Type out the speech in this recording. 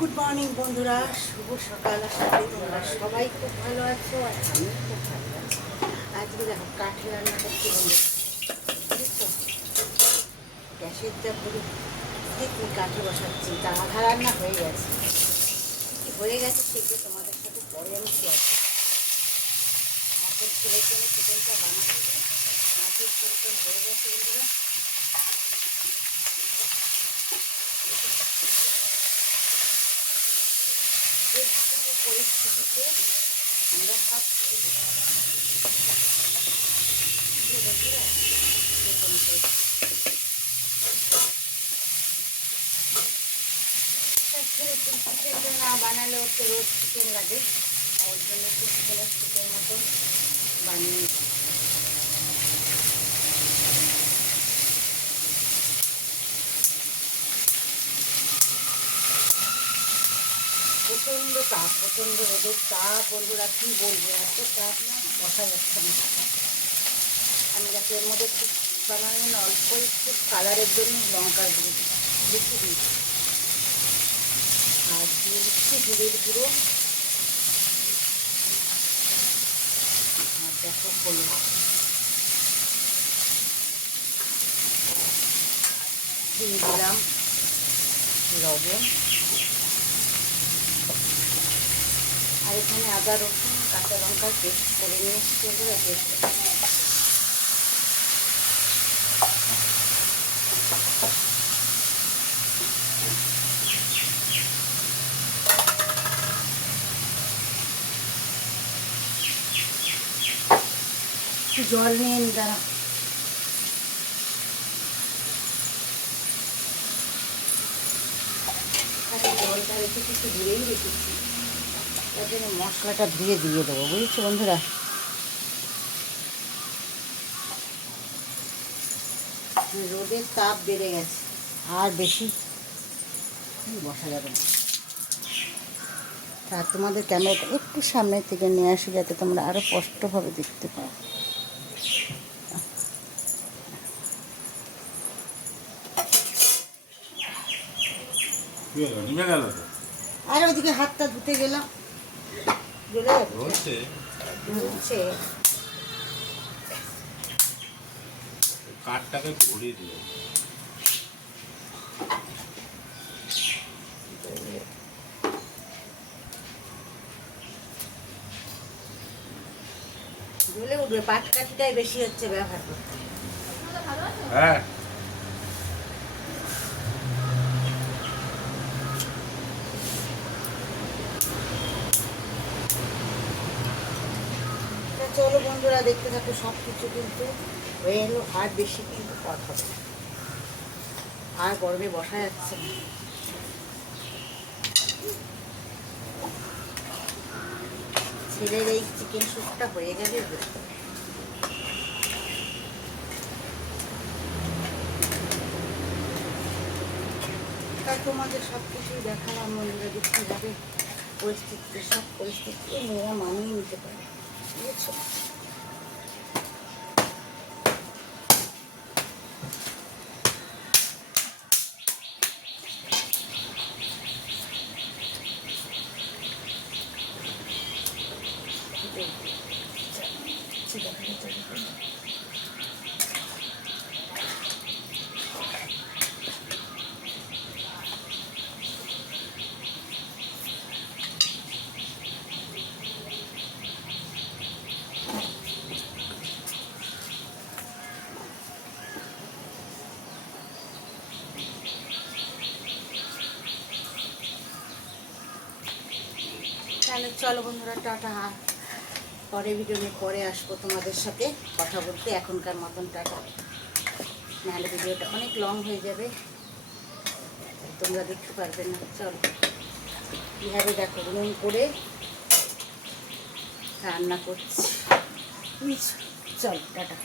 Good morning বন্ধুরা, শুভ সকাল। আশা করি তোমরা সবাই খুব ভালো আছো আর আমিও খুব ভালো আছি। আজকে দেখো কাঠে রান্না করতে বুঝছো, গ্যাসের যা পুরো কাঠে বসাচ্ছি। তা আধা রান্না হয়ে গেছে, হয়ে গেছে সেগুলো তোমাদের সাথে পরে আমি শেয়ার করছি। মাছের ছেলের জন্য চিকেনটা বানাচ্ছি। মাছের ছেলেটা হয়ে গেছে বন্ধুরা। যে কোনো পরিস্থিতিতে আমরা সব চিকেনটা না বানালেও তো রোজ চিকেন লাগে, ওর জন্য একটু চিকেনের মতন বানিয়ে প্রচণ্ড তাপ, প্রচণ্ড রোদের তাপ বন্ধুরা, কী বলবো, এত তাপ না বসা যাচ্ছে না। আমি যাতে এর মধ্যে একটু বানানো না, অল্প একটু কালারের জন্য লঙ্কা বেশি দিচ্ছি, আর দিয়ে দিচ্ছি জিরের গুঁড়ো, আর দেখো হলুদ দিয়ে দিলাম, লবণ, আর এখানে আদা রসুন কাঁচা লঙ্কার পেস্ট করে নিয়ে এসছি। এগুলো পেস্ট জল নিয়ে নি, দাঁড়া। জলটা রেখে কিছু দূরেই রেখেছি, তার জন্য মশলাটা ধুয়ে দিয়ে দেবো, বুঝেছো বন্ধুরা। রোদের তাপ বেড়ে গেছে, আর বেশি বসা যাবে না। তা তোমাদের ক্যামেরাটা একটু সামনের থেকে নিয়ে আসি, যাতে তোমরা আরও স্পষ্টভাবে দেখতে পাও। আর ওইদিকে হাতটা ধুতে গেলাম, কাঠটাকে ঘুরিয়ে দিল। জ্বলে উঠবে, পাটকাঠিটাই বেশি হচ্ছে ব্যবহার করতে। হ্যাঁ, চলো বন্ধুরা, দেখতে থাকো। সব কিছু কিন্তু হয়ে এলো, আর বেশি কিন্তু পথ হবে, আর গরমে বসা যাচ্ছে না। ছেলের এই চিকেন স্যুপটা হয়ে গেলে তোমাদের সব কিছুই দেখালাম বন্ধুরা, যে কীভাবে পরিস্থিতিতে সব পরিস্থিতিতে মেয়েরা মানিয়ে নিতে পারে, বুঝেছো। তাহলে চলো বন্ধুরা, টাটা। পরে ভিডিও নিয়ে পরে আসবো তোমাদের সাথে কথা বলতে। এখনকার মতন টাটা, নাহলে ভিডিওটা অনেক লং হয়ে যাবে, তোমরা দেখতে পারবে না। চলো, কীভাবে দেখো নুন করে রান্না করছি, চলো টাটা।